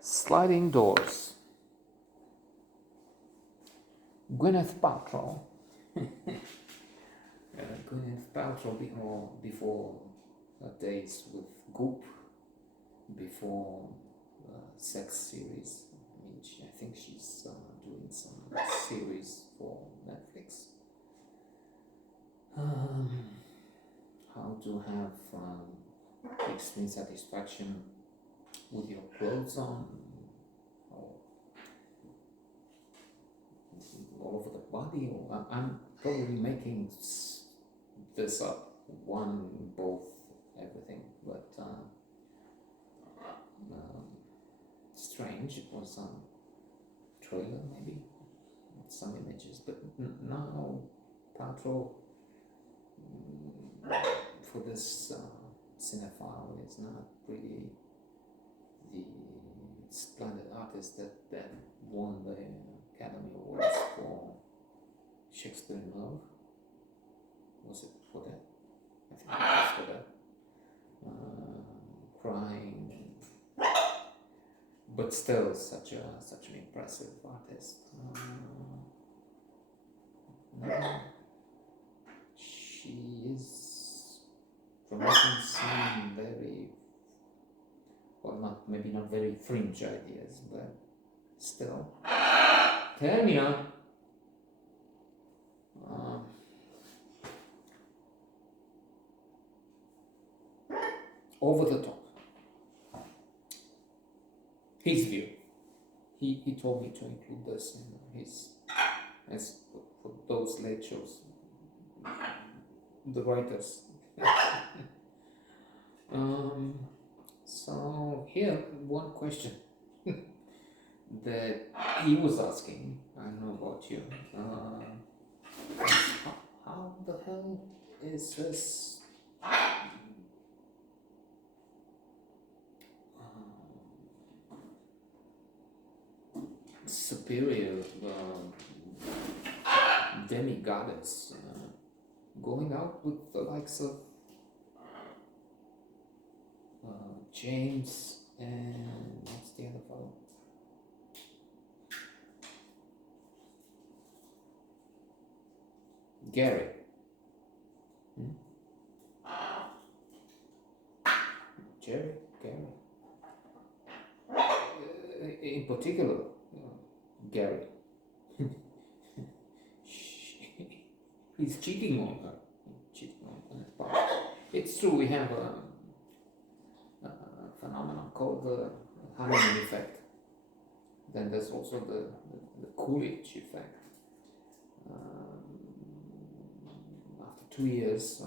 Sliding doors. Gwyneth Paltrow. Gwyneth Paltrow before days with Goop, before sex series. I think she's doing some series for Netflix. How to have extreme satisfaction with your clothes on, or all over the body. Or I'm probably making this up, one, both, everything, but strange. It was a trailer, maybe, some images, but now Paltrow, for this cinephile, is not really the splendid artist that won the Academy Awards for Shakespeare in Love. Was it for that? I think it was for that. Crying, but still such an impressive artist. She is promoting some very, well, maybe not very fringe ideas, but still. Termina. Over the top. His view. He told me to include this in his, as for those late shows, the writers. So here, one question that he was asking, I don't know about you, how the hell is this superior demi-goddess going out with the likes of James and what's the other fellow? Gary. Gary. In particular, Gary. He's cheating on her. It's true, we have a phenomenon called the honeymoon effect. Then there's also the Coolidge effect. After 2 years,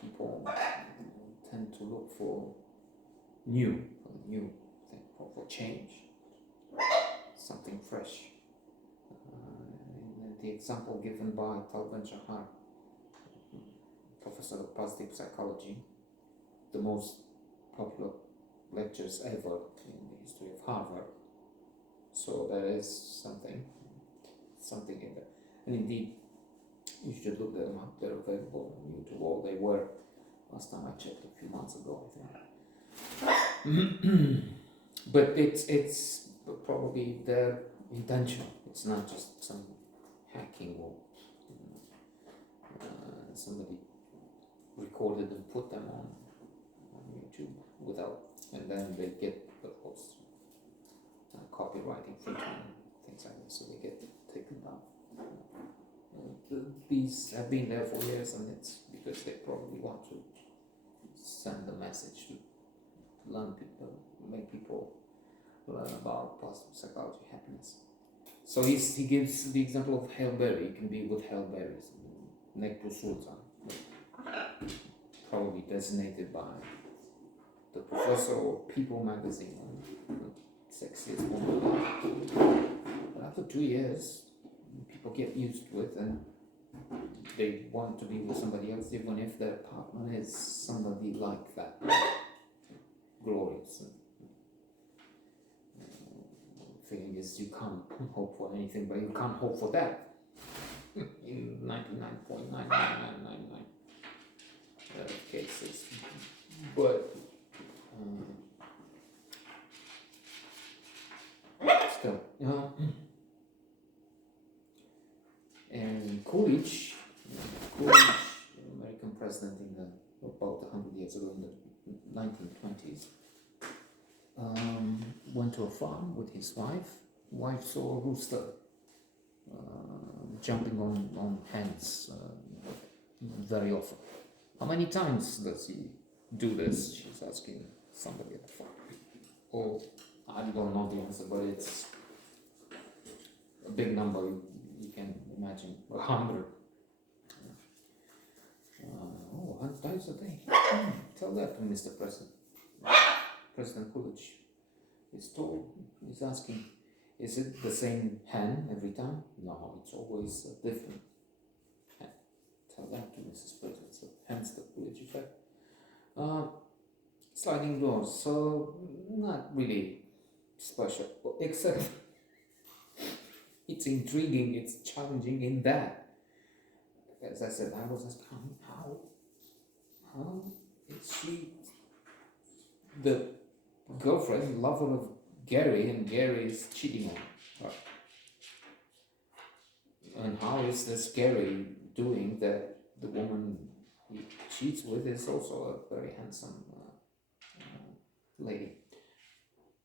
people tend to look for new thing, for change, something fresh. The example given by Tal Ben-Shahar, professor of positive psychology, the most popular lectures ever in the history of Harvard. So there is something in there. And indeed, you should look them up. They're available on YouTube. All they were last time I checked a few months ago, I think. But it's probably their intention. It's not just some hacking or somebody recorded and put them on YouTube without, and then they get, of course, copyright infringement, things like that, so they get taken down. These have been there for years, and it's because they probably want to send the message to learn people, make people learn about positive psychology, happiness. So he gives the example of Hail Berry. It can be with Hail Berries, Nectar Sultan, probably designated by the professor or People magazine, sexiest woman. But after 2 years, people get used to it and they want to be with somebody else, even if their partner is somebody like that, glorious. Thing is, you can't hope for anything, but you can't hope for that in 99.99999 cases. But Michael. And Coolidge, American president in about 100 years ago in the 1920s, went to a farm with his wife. Wife saw a rooster jumping on hens very often. How many times does he do this? She's asking somebody at the farm. Oh, I don't know the answer, but it's a big number. You can imagine 100. 100 times a day. Tell that to Mr. President. President Coolidge. He's asking, is it the same hen every time? No, it's always a different hen. Tell that to Mrs. President. So hence the Coolidge effect. Sliding doors, so not really special, except it's intriguing, it's challenging in that, as I said, I was asking how is she the girlfriend, lover of Gary, and Gary is cheating on her? And how is this Gary doing that the woman he cheats with is also a very handsome lady?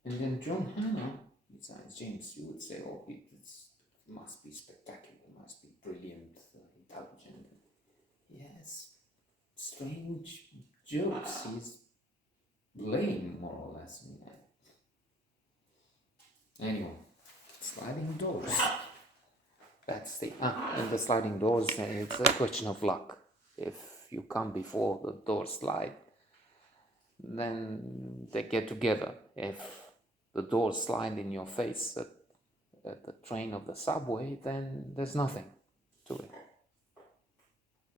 And then John Hannah, besides James, you would say, oh, it must be spectacular, must be brilliant, intelligent. Yes, strange jokes. He's lame, more or less. Anyway, sliding doors. That's and the sliding doors, it's a question of luck. If you come before the doors slide, then they get together. If the doors slide in your face at the train of the subway, then there's nothing to it.